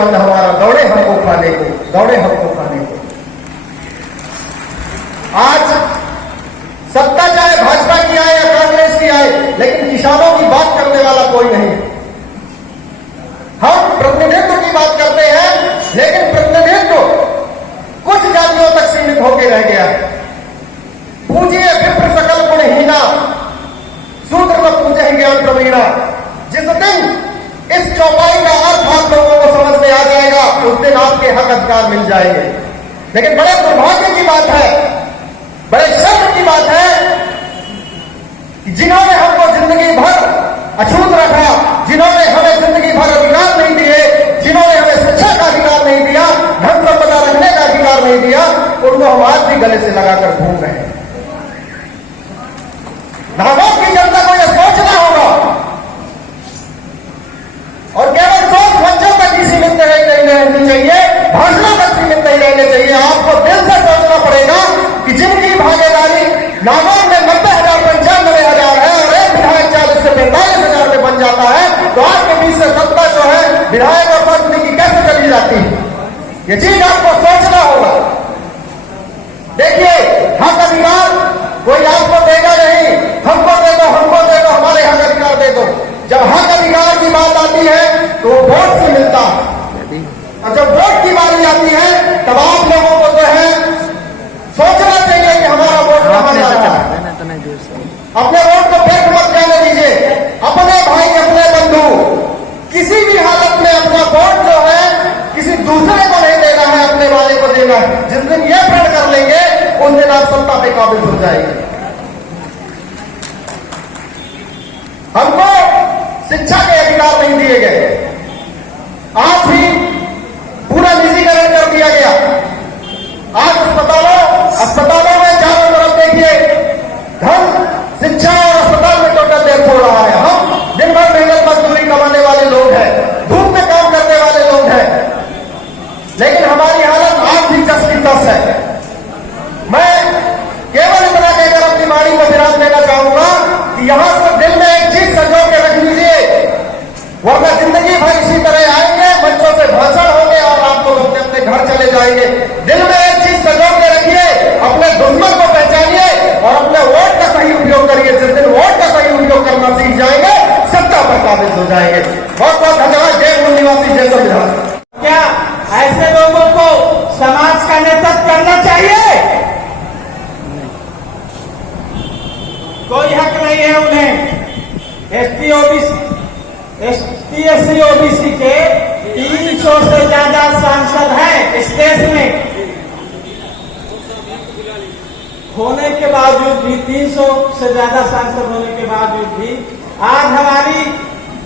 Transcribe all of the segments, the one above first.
अन्न हमारा, दौड़े हमको खाने को, दौड़े हमको खाने को। आज सत्ता चाहे भाजपा की आए या कांग्रेस की आए, लेकिन किसानों की बात करने वाला कोई नहीं। हम प्रतिनिधित्व की बात करते हैं, लेकिन प्रतिनिधित्व कुछ जातियों तक सीमित होकर रह गया है। पूजिए विप्र सकल गुणहीना, सूत्र में पूजे ज्ञान प्रवीणा। जिस दिन इस चौपाई का अर्थ आप लोगों को समझ में आ जाएगा, उस दिन आपके हक अधिकार मिल जाएंगे। लेकिन बड़े दुर्भाग्य की बात है, बड़े शर्म की बात है कि जिन्होंने हमको जिंदगी भर अछूत रखा, जिन्होंने हमें जिंदगी भर अधिकार नहीं दिए, जिन्होंने हमें शिक्षा का अधिकार नहीं दिया, धन संपदा रखने का अधिकार नहीं दिया, उनको हम आज भी गले से लगाकर घूम रहे हैं। नागौर की जनता को यह सोचना होगा, और केवल सोच मंचों तक ही सीमित नहीं रहनी चाहिए, भाषणों तक सीमित नहीं रहने चाहिए। आपको दिल से सोचना पड़ेगा कि जिनकी भागीदारी नागौर में 90,000 95,000 है और एक विधायक 40 से 45,000 में बन जाता है, तो आपके बीच से सत्ता जो है विधायक और मंत्री की कैसे चली जाती है, ये चीज आपको सोचना होगा। देखिए, हक अधिकार कोई आपको देगा नहीं, हमको दे दो, हमको दे दो, हमारे हक अधिकार दे दो। जब हक अधिकार की बात आती है तो वोट से मिलता है, और जब वोट की बारी आती है तब आप लोगों को जो है सोचना चाहिए कि हमारा वोट कहां जा रहा है। अपने वोट को व्यर्थ मत जाने दीजिए। अपने भाई, अपने बंधु, किसी भी हालत में अपना वोट जो है किसी दूसरे को नहीं देना है, अपने वाले को देना है। जिस दिन ये प्रण कर लेंगे, उस दिन आप सत्ता पे काबिज हो जाएंगे। हमको शिक्षा के अधिकार नहीं दिए गए, आज भी पूरा निजीकरण कर दिया गया। आज अस्पतालों में चारों तरफ देखिए धन, शिक्षा और अस्पताल में टोटल डेथ हो रहा है। हम दिन भर मेहनत मजदूरी कमाने वाले लोग हैं, धूप में काम करने वाले लोग हैं, लेकिन हमारी हालत आज भी जस की तस है। मैं केवल इतना कहकर अपनी वाणी को विराम देना चाहूंगा कि यहां से दिल में एक चीज संजो के रख लीजिए, वरना जिंदगी भर इसी तरह आएंगे, मंचों से भाषण होंगे और आप लोग अपने अपने घर चले जाएंगे। दिल में एक चीज संजो के रखिए, अपने दुश्मन को पहचानिए और अपने वोट का सही उपयोग करिए। जिस दिन वोट का सही उपयोग करना सीख जाएंगे, सत्ता पर काबिज हो जाएंगे। बहुत बहुत धन्यवाद। जय मूल निवासी, जय संविधान। क्या ऐसे लोगों को समाज का नेतृत्व करना चाहिए? कोई हक नहीं है उन्हें। एसटी एससी ओबीसी के 300 से ज्यादा सांसद हैं इस देश में, होने के बावजूद भी 300 से ज्यादा सांसद होने के बावजूद भी आज हमारी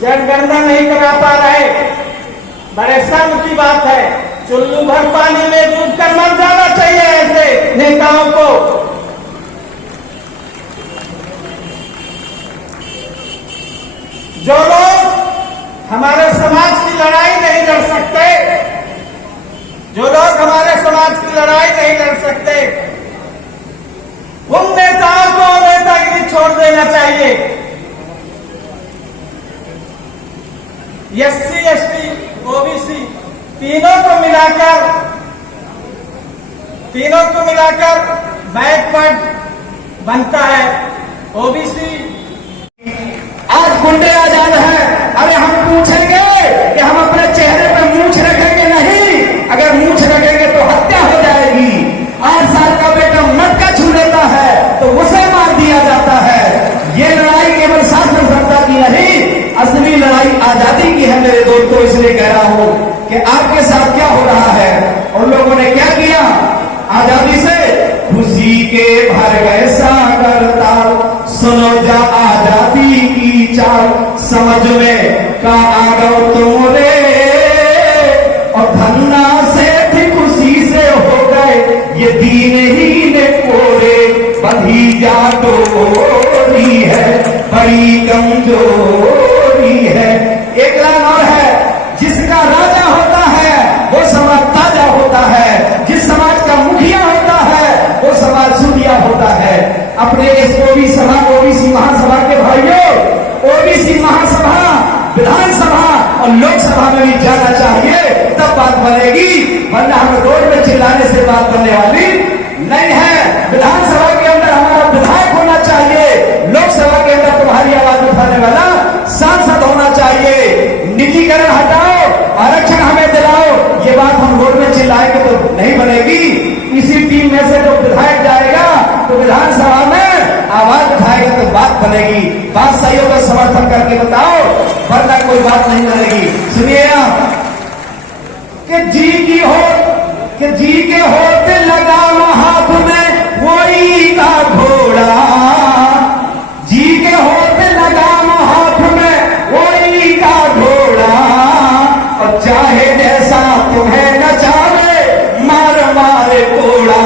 जनगणना नहीं करा पा रहे। बड़े शर्म की बात है। चुल्लू भर पानी में डूबकर मर जाना चाहिए ऐसे नेताओं को। जो लोग हमारे समाज की लड़ाई नहीं लड़ सकते, जो लोग हमारे समाज की लड़ाई नहीं लड़ सकते, उन नेताओं को नेतागिरी छोड़ देना चाहिए। एससी एसटी ओबीसी तीनों को मिलाकर बैक पॉइंट बनता है। ओबीसी आज गुंडे आजाद हैं। अरे हम पूछेंगे कि हम अपने चेहरे पर मूंछ रखेंगे नहीं, अगर मूंछ रखेंगे तो हत्या हो जाएगी। 8 साल का बेटा मटका छू लेता है तो उसे मार दिया जाता है। ये लड़ाई केवल शासन सत्ता की नहीं, असली लड़ाई आजादी की है मेरे दोस्तों। इसलिए कह रहा हूं कि आपके साथ क्या हो रहा है। उन लोगों ने क्या किया, आजादी से खुशी के भर गए सागर ताल, सुनो जा आजादी की चाल, समझ में का आगो तुमरे और धन्ना से थी खुशी से हो गए ये दीन ही ने कोरे। बधी जा टोरी है बड़ी कमजोरी है। एक लाइन और है, जिसका राजा होता है वो समाज ताजा होता है, जिस समाज का मुखिया होता है वो समाज सूर्या होता है। अपने इस ओबीसी महासभा के भाइयों, ओबीसी महासभा विधानसभा और लोकसभा में भी जाना चाहिए, तब बनेगी, वरना हम रोड में चिल्लाने से बात बनने वाली नहीं है। विधानसभा के अंदर हमारा विधायक होना चाहिए, लोकसभा के अंदर तुम्हारी आवाज उठाने वाला सांसद होना चाहिए। निजीकरण हटाओ, आरक्षण हमें दिलाओ, ये बात हम रोड में चिल्लाएंगे तो नहीं बनेगी। इसी टीम में से जो विधायक जाएगा तो विधानसभा में आवाज उठाएगा तो बात बनेगी। बात सही होगा समर्थन करके बताओ, वरना कोई बात नहीं बनेगी। सुनिए आप कि जी की हो कि जी के होते लगाम हाथ में वही का घोड़ा, जी के होते लगाम हाथ में वही का घोड़ा, और चाहे जैसा तुम्हें नचावे मार मारे कोड़ा,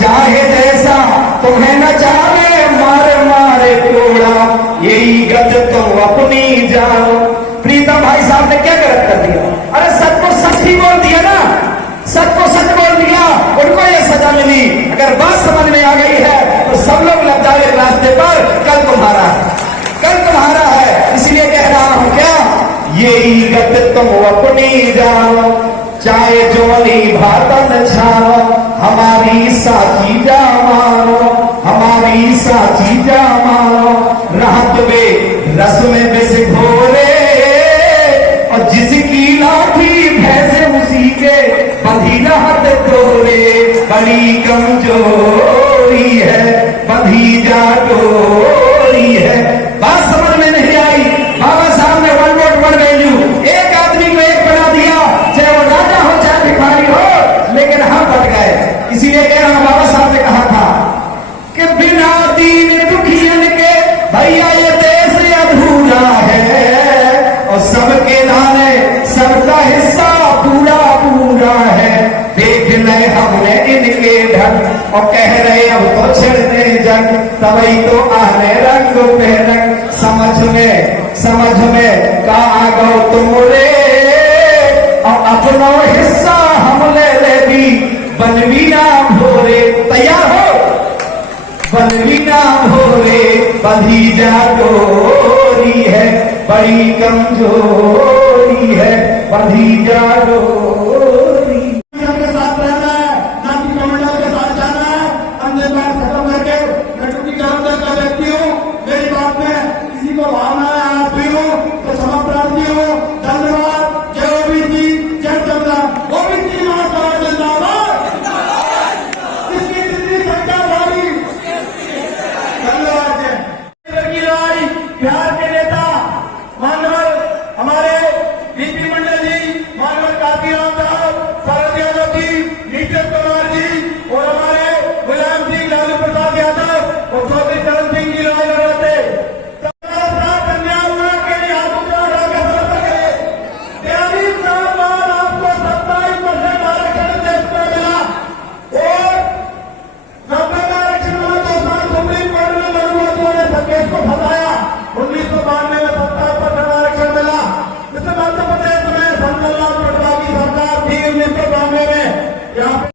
चाहे जैसा तुम्हें नचावे मार मारे कोड़ा, यही गत तुम अपनी जानो। प्रीतम भाई साहब ने क्या गलत कर दिया? अरे सच को सच ही बोल दिया ना, सच को सच बोल दिया, उनको ये सजा मिली। अगर बात समझ में आ गई है तो सब लोग लग जाए रास्ते पर, कल तुम्हारा है, कल तुम्हारा है। इसलिए कह रहा हूं क्या, यही गत तुम अपनी जानो, चाहे जोली भातन छानो, हमारी साची जा मानो, हमारी साची जा मानो। राहत में रस में बिस घोरे, और जिसकी लाठी भैंसे उसी के बंधी राहत तोरे, बड़ी कमजोरी है बंधी जा डोरी है। बात समझ में नहीं आई? बाबा साहब ने वन वोट वन वैल्यू, एक आदमी को एक बना दिया, चाहे वो राजा हो चाहे भिखारी हो, लेकिन हम बट गए। इसीलिए कह रहा हूं, बाबा साहब ने कहा था कि बिना दीन दुखियन के भैया ये देश अधूरा है, और सबके दाने सबका हिस्सा पूरा पूरा है। देख ले हमने इनके ढंग और कह रहे अब तो छिड़ने जंग, तभी तो आने रंग पे रंग। समझ में का गो तुम रे, और अपना हिस्सा हम ले दी, बनवी ना भोरे। तैयार हो? बनवी ना भोरे, बंधी जा डोरी है, बड़ी कमजोरी है बंधी जा डोरी। के साथ रहना है, नाटी कमांडर के साथ जाना है। अंदर बार खत्म करके मैं छुट्टी का व्यक्ति हूँ, मेरी बात में किसी को भावना है आप भी हूँ तो क्षमा प्रार्थी हूँ। धन्यवाद। जय ओबीसी, जय संविधान। ओबीसी महासभा जिंदाबाद, किसकी जितनी सरकार वाली। धन्यवाद। बिहार के नेता मानवर हमारे डीपी मंडल जी, मानवर काशीराम साहब, शरद यादव जी, नीतीश कुमार जी, और हमारे मुलायम सिंह, लालू प्रसाद यादव और चौधरी चरण सिंह जी लड़ाई लड़ रहे थे। कन्याकुमारी के लिए हाथ ऊंचा उठा के समर्थन करें। 43 साल बाद आपको 27% आरक्षण देश में मिला, और 90 का आरक्षण मिला। 2 साल सुप्रीम कोर्ट में लड़ुआ ने सब केस को फंसाया। 1992 में 70% आरक्षण मिला। इससे मध्य प्रदेश में संतलाल पटवा की सरकार थी 1992 में। यहाँ पे